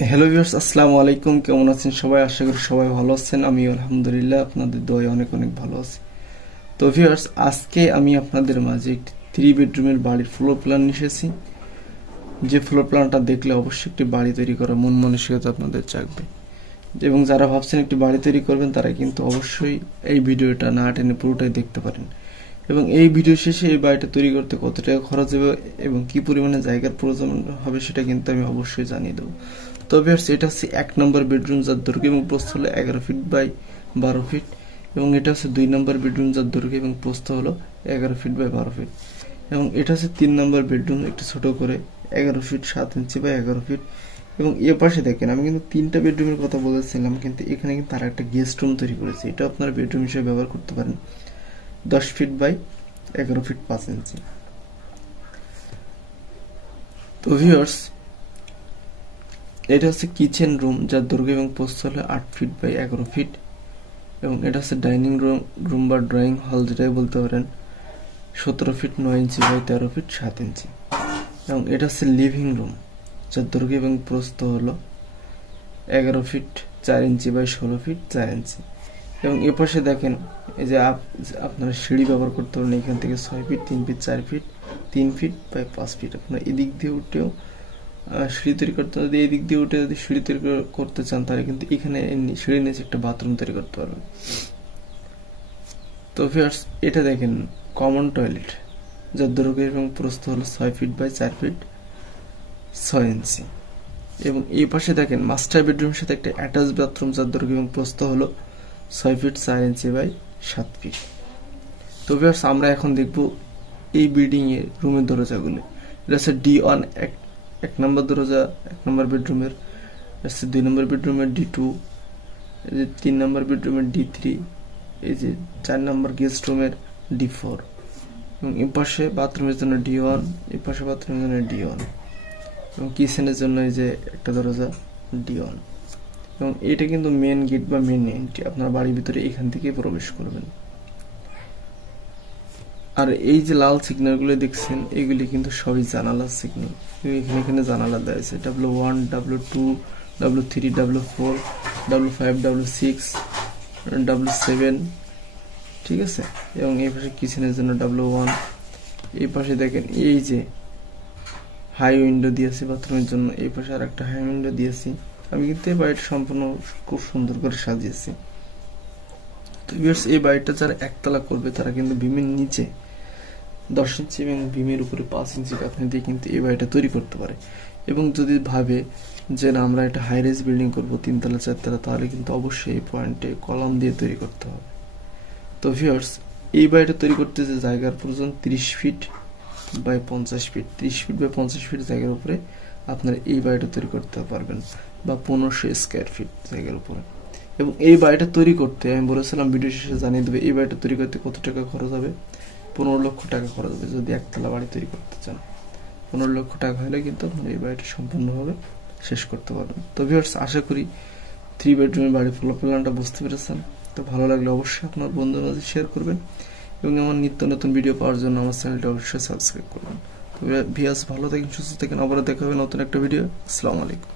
Hello viewers, আসসালামু আলাইকুম। কেমন আছেন সবাই? আশা করি সবাই ভালো আছেন। আমি আলহামদুলিল্লাহ আপনাদের দোয়ায় অনেক অনেক ভালো আছি। তো ভিউয়ার্স, আজকে আমি আপনাদের মাঝে একটি 3 বেডরুমের বাড়ির ফ্লোর প্ল্যান নিয়ে এসেছি। যে ফ্লোর প্ল্যানটা দেখলে অবশ্যই একটি বাড়ি তৈরি করার মন মানসিকতা আপনাদের জাগবে। এবং যারা ভাবছেন একটি বাড়ি তৈরি করবেন তারা কিন্তু অবশ্যই এই ভিডিওটা না টেনে পুরোটাই দেখতে পারেন। এবং এই ভিডিও শেষে এই বাড়িটা তৈরি করতে কত টাকা খরচ হবে এবং কি পরিমাণে জায়গার প্রয়োজন হবে সেটা কিন্তু আমি অবশ্যই জানিয়ে দেবো। তবে এটা হচ্ছে 1 নম্বর বেডরুম, যার দৈর্ঘ্য এবং প্রস্থ হলো 11 ফিট বাই 12 ফিট। এবং এটা হচ্ছে 2 নম্বর বেডরুম, যার দৈর্ঘ্য এবং প্রস্থ হলো 11 ফিট বাই 12 ফিট। এবং এটা হচ্ছে 3 নম্বর বেডরুম, একটু ছোট করে 11 ফিট 7 ইঞ্চি বাই 11 ফিট। এবং এ পাশে দেখেন, আমি কিন্তু 3টা বেডরুমের কথা বলেছিলাম, কিন্তু এখানে কিন্তু আর একটা গেস্ট রুম তৈরি করেছি। এটা আপনারা বেডরুম হিসেবে ব্যবহার করতে পারেন। 10 ফিট বাই 11 ফিট 5 ইঞ্চি। তো ভিউয়ার্স, এটা হচ্ছে কিচেন রুম, যার দৈর্ঘ্য এবং প্রস্থ হলো 8 ফিট বাই 11 ফিট। এবং এটা হচ্ছে ডাইনিং রুম বা ড্রয়িং হল, যেটাই বলতে পারেন, 17 ফিট 9 ইঞ্চি বাই 13 ফিট 7 ইঞ্চি। এবং এটা হচ্ছে লিভিং রুম, যার দৈর্ঘ্য এবং প্রস্থ হলো 11 ফিট 4 ইঞ্চি বাই 16 ফিট 4 ইঞ্চি। এবং এ পাশে দেখেন, এই যে আপনারা সিঁড়ি ব্যবহার করতে পারেন এখান থেকে 6 feet 3 feet 4 feet 3 feet by 5 feet. আপনারা এদিক দিয়ে উঠেও সিঁড়ি তৈরি করতে, যদি এই দিক দিয়ে উঠে যদি সিঁড়ি তৈরি করতে চান তাহলে কিন্তু এখানে সিঁড়ির নিচে একটা বাথরুম তৈরি করতে পারবেন। তো ভিউয়ার্স, এটা দেখেন কমন টয়লেট, যার দৈর্ঘ্য এবং প্রস্থ হলো 6 ফিট বাই 4 ফিট 6 ইঞ্চি। এবং এই পাশে দেখেন মাস্টার বেডরুমের সাথে একটা অ্যাটাচ বাথরুম, যার দৈর্ঘ্য এবং প্রস্থ হলো 6 ফিট 4 ইঞ্চি বাই 7 ফিট। তো ভিউয়ার্স, আমরা এখন দেখব এই বিল্ডিং এর রুমের দরজাগুলো। এটা হচ্ছে D1 এক নম্বর দরজা 1 নম্বর বেডরুমের। আছে 2 নম্বর বেডরুমের D2, এই যে 3 নম্বর বেডরুমের D3, এই যে 4 নম্বর গেস্ট রুমের D4। এবং এই পাশে বাথরুমের জন্য D1, এই পাশে বাথরুমের জন্য D1। এবং কিচেনের জন্য এই যে একটা দরজা D1। এবং এটা কিন্তু মেন গেট বা মেন এন্ট্রি, আপনারা বাড়ির ভিতরে এখান থেকে প্রবেশ করবেন। আর এই যে লাল সিগন্যালগুলো দেখছেন, এগুলি কিন্তু সবই জানালার সিগন্যাল। এখানে জানালা দেওয়া আছে W1, W2, W3, W4, W5, W6, W7, ঠিক আছে। এবং এই পাশে কিচেনের জন্য W1। এই পাশে দেখেন এই যে হাই উইন্ডো দিয়েছি বাথরুমের জন্য, এই পাশে আর একটা হাই উইন্ডো দিয়েছি। আমি কিন্তু এই বাড়িটা সম্পূর্ণ খুব সুন্দর করে সাজিয়েছি। তো ভিউয়ার্স, এই বাড়িটা যারা একতলা করবে তারা কিন্তু বিমের নিচে 10 ইঞ্চি এবং বিমের উপরে 5 ইঞ্চি কাঠনি দিয়ে কিন্তু এই বাড়িটা তৈরি করতে পারে। এবং যদি ভাবে যে না, আমরা একটা হাই রাইজ বিল্ডিং করবো 3 তলা 4 তলা, তাহলে কিন্তু অবশ্যই এই পয়েন্টে কলাম দিয়ে তৈরি করতে হবে। তো ভিউয়ার্স, এই বাড়িটা তৈরি করতে যে জায়গার প্রয়োজন 30 feet by 50 feet, 30 feet by 50 feet জায়গার উপরে আপনারা এই বাড়িটা তৈরি করতে পারবেন, বা 1500 স্কোয়ার ফিট জায়গার উপরে। এবং এই বাড়িটা তৈরি করতে আমি বলেছিলাম ভিডিও শেষে জানিয়ে দেবে, এই বাড়িটা তৈরি করতে কত টাকা খরচ হবে। 15 লক্ষ টাকা খরচ হবে যদি একতলা বাড়ি তৈরি করতে চান। 15 লক্ষ টাকা হলে কিন্তু আপনারা এই বাড়িটা সম্পূর্ণভাবে শেষ করতে পারবেন। তো ভিউয়ার্স, আশা করি 3 বেডরুমের বাড়ির ফ্লোর প্ল্যানটা বুঝতে পেরেছেন। তো ভালো লাগলে অবশ্যই আপনার বন্ধুদের মাঝে শেয়ার করবেন এবং আমার নিত্য নতুন ভিডিও পাওয়ার জন্য আমার চ্যানেলটা অবশ্যই সাবস্ক্রাইব করবেন। তো ভিউয়ার্স, ভালো থাকেন, সুস্থ থাকেন, আবার দেখা হবে নতুন একটা ভিডিও। আসসালামু আলাইকুম।